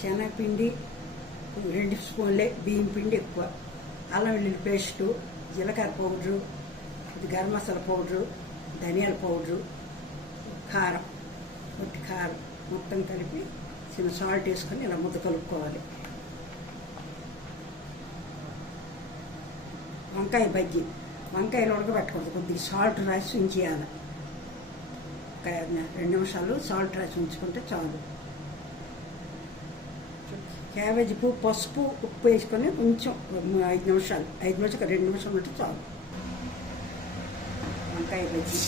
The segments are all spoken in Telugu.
శనగపిండి 2 స్పూన్లే, బియ్యం పిండి ఎక్కువ, అల్లం వెల్లుల్లి పేస్టు, జీలకర్ర పౌడరు, గరం మసాలా పౌడరు, ధనియాల పౌడరు, కారం, పొట్టి కారం మొత్తం కలిపి చిన్న సాల్ట్ వేసుకొని ఇలా ముద్ద కలుపుకోవాలి. వంకాయ బజ్జీ, వంకాయలు ఉడకబెట్టకూడదు, కొద్దిగా సాల్ట్ రాసి ఉంచేయాలి. 2 నిమిషాలు సాల్ట్ రాసి ఉంచుకుంటే చాలు. క్యాబేజీ పువ్వు, పసుపు, ఉప్పు వేసుకొని కొంచెం 5 నిమిషాలు 2 నిమిషాలు ఉంటే చాలు. వంకాయ బజ్జీ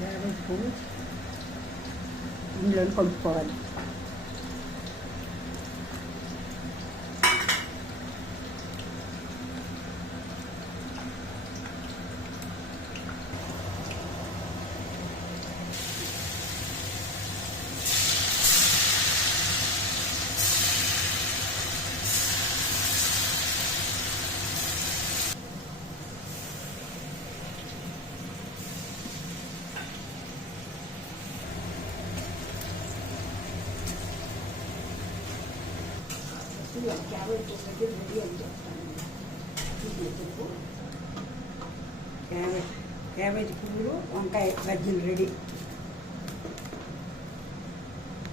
క్యాబేజ్ పువ్వు ఇందులో కలుపుకోవాలి. క్యాబేజీ పువ్వులు వంకాయ బజ్జీలు రెడీ.